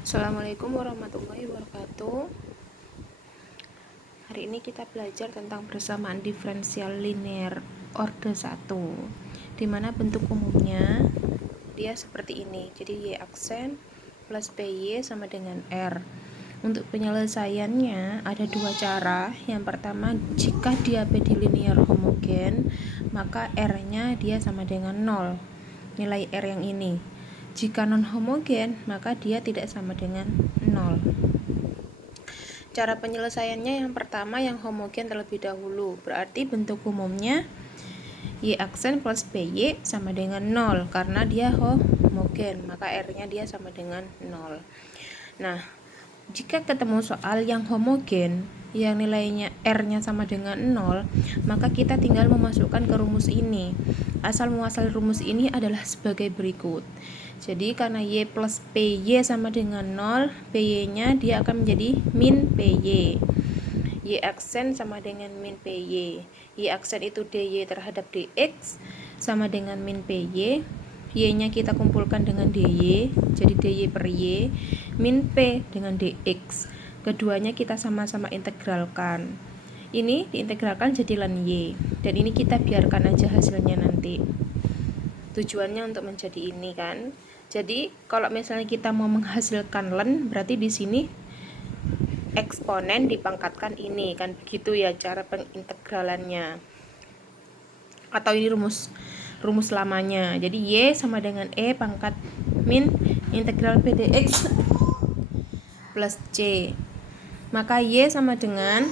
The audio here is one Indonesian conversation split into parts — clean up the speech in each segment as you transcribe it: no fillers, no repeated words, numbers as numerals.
Assalamualaikum warahmatullahi wabarakatuh. Hari ini kita belajar tentang persamaan diferensial linear orde 1, dimana bentuk umumnya dia seperti ini. Jadi Y aksen plus PY sama dengan R. Untuk penyelesaiannya ada dua cara. Yang pertama, jika dia linear homogen, maka R-nya dia sama dengan 0, nilai R yang ini. Jika non homogen, maka dia tidak sama dengan 0. Cara penyelesaiannya yang pertama yang homogen terlebih dahulu. Berarti bentuk umumnya Y aksen plus PY sama dengan 0 karena dia homogen, maka R-nya dia sama dengan 0. Nah, jika ketemu soal yang homogen yang nilainya R-nya sama dengan 0, maka kita tinggal memasukkan ke rumus ini. Asal muasal rumus ini adalah sebagai berikut. Jadi karena Y plus PY sama dengan 0, PY-nya dia akan menjadi min PY. Y aksen sama dengan min PY. Y aksen itu DY terhadap DX sama dengan min PY. Y-nya kita kumpulkan dengan DY, jadi DY per Y, min P dengan DX. Keduanya kita sama-sama integralkan. Ini diintegralkan jadi ln Y, dan ini kita biarkan aja hasilnya nanti. Tujuannya untuk menjadi ini kan. Jadi kalau misalnya kita mau menghasilkan ln, berarti di sini eksponen dipangkatkan ini kan, begitu ya cara pengintegralannya. Atau ini rumus lamanya. Jadi Y sama dengan E pangkat min integral P dx plus C. Maka Y sama dengan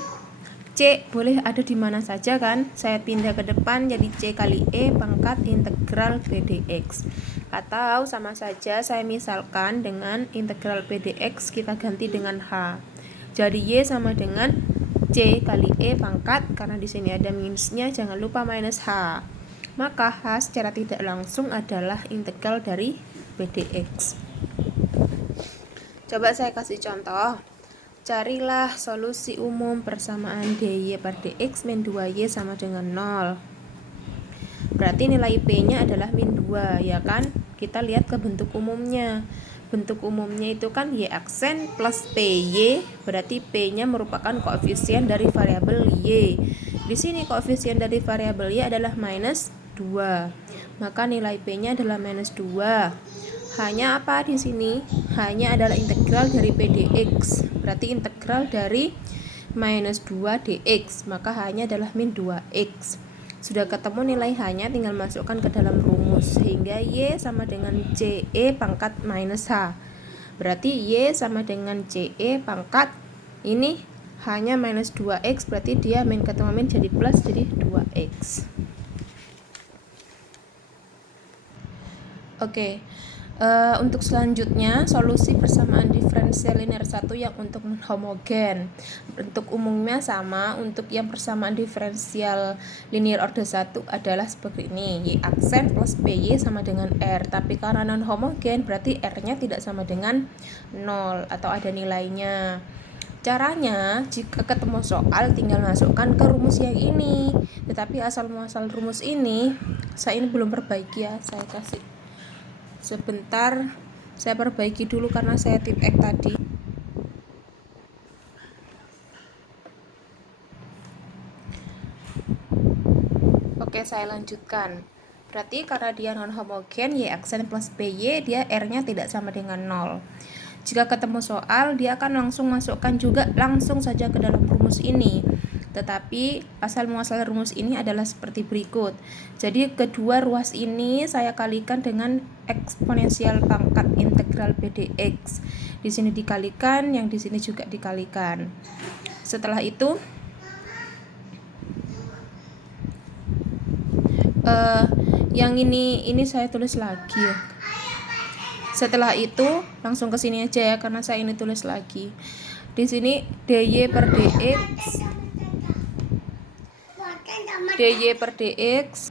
C boleh ada di mana saja kan. Saya pindah ke depan jadi C kali E pangkat integral P dx. Atau sama saja saya misalkan dengan integral P dx kita ganti dengan H. Jadi Y sama dengan C kali E pangkat, karena di sini ada minusnya jangan lupa minus H. Maka H secara tidak langsung adalah integral dari P dx. Coba saya kasih contoh. Carilah solusi umum persamaan dy per dx min 2y sama dengan 0. Berarti nilai P-nya adalah min 2, ya kan? Kita lihat ke bentuk umumnya. Bentuk umumnya itu kan Y aksen plus PY, berarti P-nya merupakan koefisien dari variabel Y. Di sini koefisien dari variabel Y adalah minus 2. Maka nilai P-nya adalah minus 2. Hanya apa di sini? Hanya adalah integral dari P dx. Berarti integral dari minus 2 dx, maka hanya adalah min 2x. Sudah ketemu nilai H-nya, tinggal masukkan ke dalam rumus sehingga Y sama dengan CE pangkat minus H. Berarti Y sama dengan CE pangkat ini hanya minus 2x, berarti dia min ketemu min jadi plus, jadi 2x. Oke. Untuk selanjutnya solusi persamaan diferensial linear 1 yang untuk non homogen. Bentuk umumnya sama. Untuk yang persamaan diferensial linear orde 1 adalah seperti ini. Y aksen plus PY sama dengan R. Tapi karena non homogen berarti R-nya tidak sama dengan 0 atau ada nilainya. Caranya, jika ketemu soal tinggal masukkan ke rumus yang ini. Tetapi asal muasal rumus ini saya ini belum perbaiki ya, saya kasih sebentar, saya perbaiki dulu karena saya tip X tadi. Oke, saya lanjutkan. Berarti karena dia non homogen, Y aksen plus PY, dia R-nya tidak sama dengan 0. Jika ketemu soal, dia akan langsung masukkan juga langsung saja ke dalam rumus ini. Tetapi asal muasal rumus ini adalah seperti berikut. Jadi kedua ruas ini saya kalikan dengan eksponensial pangkat integral P dx. Di sini dikalikan, yang di sini juga dikalikan. Setelah itu yang ini saya tulis lagi ya. Setelah itu langsung ke sini aja ya karena saya ini tulis lagi. Di sini dy per dx,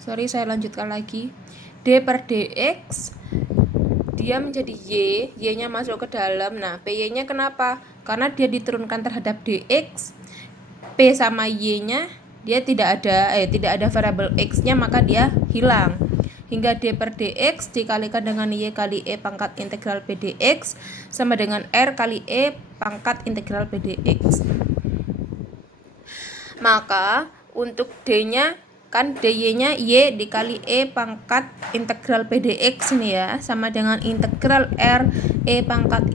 sorry saya lanjutkan lagi. D per dx dia menjadi Y nya masuk ke dalam. Nah PY nya kenapa? Karena dia diturunkan terhadap dx, P sama Y nya dia tidak ada variabel X nya, maka dia hilang. hingga D per dx dikalikan dengan Y kali E pangkat integral P dx sama dengan R kali E pangkat integral P dx. Maka untuk D-nya kan dy-nya Y dikali E pangkat integral P dx ini ya, sama dengan integral R E pangkat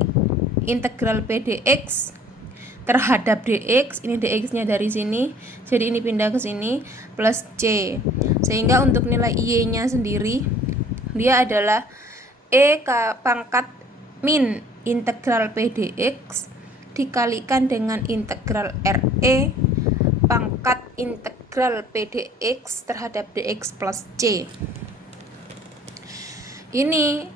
integral P dx terhadap dx, ini dx-nya dari sini, jadi ini pindah ke sini, plus C. Sehingga untuk nilai Y-nya sendiri, dia adalah E pangkat min integral P dx dikalikan dengan integral RE pangkat integral P dx terhadap dx plus C. Ini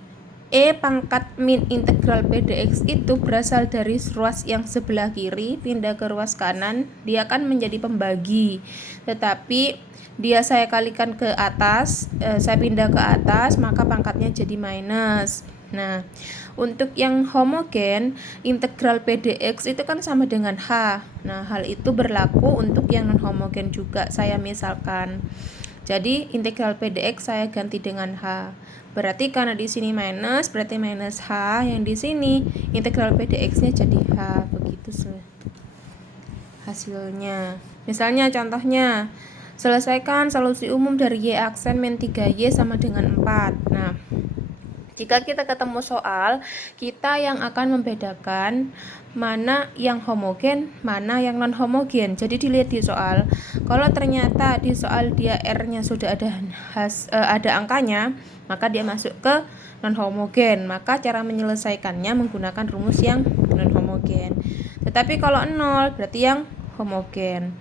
E pangkat min integral P dx itu berasal dari ruas yang sebelah kiri pindah ke ruas kanan, dia akan menjadi pembagi. Tetapi dia saya kalikan ke atas, saya pindah ke atas, maka pangkatnya jadi minus. Nah, untuk yang homogen, integral P dx itu kan sama dengan H. Nah, hal itu berlaku untuk yang non homogen juga. Saya misalkan, jadi integral P dx saya ganti dengan H. Berarti karena di sini minus, berarti minus H, yang di sini integral P dx-nya jadi H. Begitu hasilnya. Misalnya contohnya, selesaikan solusi umum dari Y aksen min 3Y sama dengan 4. Nah, jika kita ketemu soal, kita yang akan membedakan mana yang homogen, mana yang non homogen. Jadi dilihat di soal. Kalau ternyata di soal dia R-nya sudah ada angkanya, maka dia masuk ke non homogen. Maka cara menyelesaikannya menggunakan rumus yang non homogen. Tetapi kalau 0 berarti yang homogen.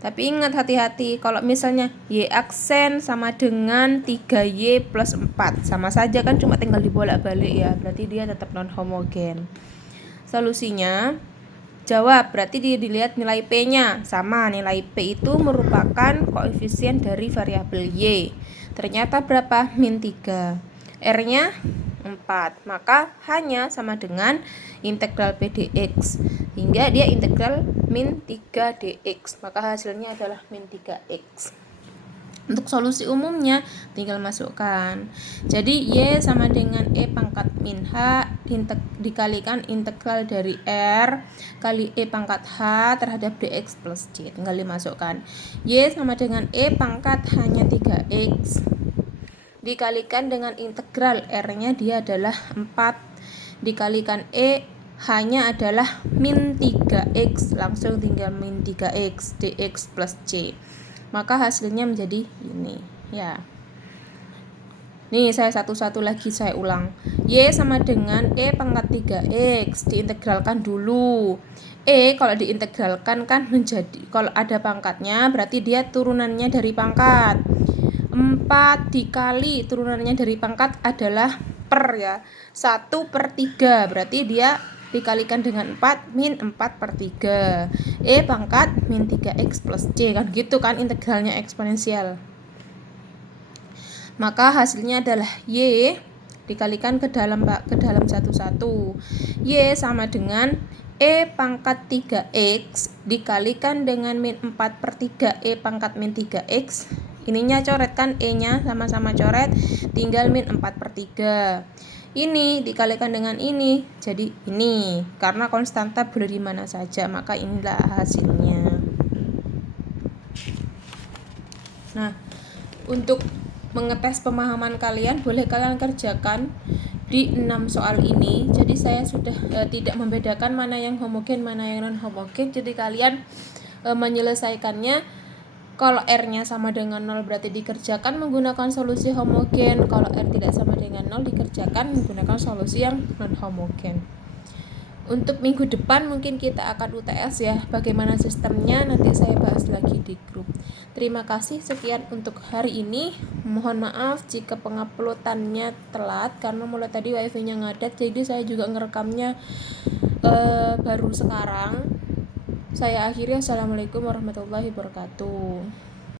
Tapi ingat, hati-hati, kalau misalnya Y aksen sama dengan 3Y plus 4, sama saja kan, cuma tinggal dibolak-balik ya, berarti dia tetap non homogen. Solusinya jawab, berarti dia dilihat nilai P-nya sama. Nilai P itu merupakan koefisien dari variabel Y. Ternyata berapa? Min 3. R-nya 4, maka hanya sama dengan integral P dx, hingga dia integral min 3 dx, maka hasilnya adalah min 3x. Untuk solusi umumnya tinggal masukkan, jadi Y sama dengan E pangkat min H dikalikan integral dari R kali E pangkat H terhadap dx plus C, tinggal dimasukkan. Y sama dengan E pangkat hanya 3x dikalikan dengan integral R-nya dia adalah 4 dikalikan E hanya adalah min 3x, langsung tinggal min 3x dx plus C, maka hasilnya menjadi ini ya. Nih saya satu-satu lagi saya ulang. Y sama dengan E pangkat 3x, diintegralkan dulu. E kalau diintegralkan kan menjadi, kalau ada pangkatnya berarti dia turunannya dari pangkat. 4 dikali turunannya dari pangkat adalah per ya, 1/3, berarti dia dikalikan dengan 4 min 4/3. E pangkat min 3x plus C, kan gitu kan integralnya eksponensial. Maka hasilnya adalah Y dikalikan ke dalam 1 Y sama dengan E pangkat 3x dikalikan dengan min 4/3 E pangkat min 3x. Ininya coret kan, E-nya sama-sama coret, tinggal min 4/3. Ini dikalikan dengan ini, jadi ini. Karena konstanta boleh di mana saja, maka inilah hasilnya. Nah, untuk mengetes pemahaman kalian, boleh kalian kerjakan di 6 soal ini. Jadi saya sudah tidak membedakan mana yang homogen, mana yang non homogen. Jadi kalian menyelesaikannya, kalau R-nya sama dengan 0 berarti dikerjakan menggunakan solusi homogen. Kalau R tidak sama dengan 0 dikerjakan menggunakan solusi yang non homogen. Untuk minggu depan mungkin kita akan UTS ya. Bagaimana sistemnya nanti saya bahas lagi di grup. Terima kasih, sekian untuk hari ini. Mohon maaf jika penguploadannya telat karena mulai tadi wifi-nya ngadat, jadi saya juga ngerekamnya baru sekarang. Saya akhiri, assalamualaikum warahmatullahi wabarakatuh.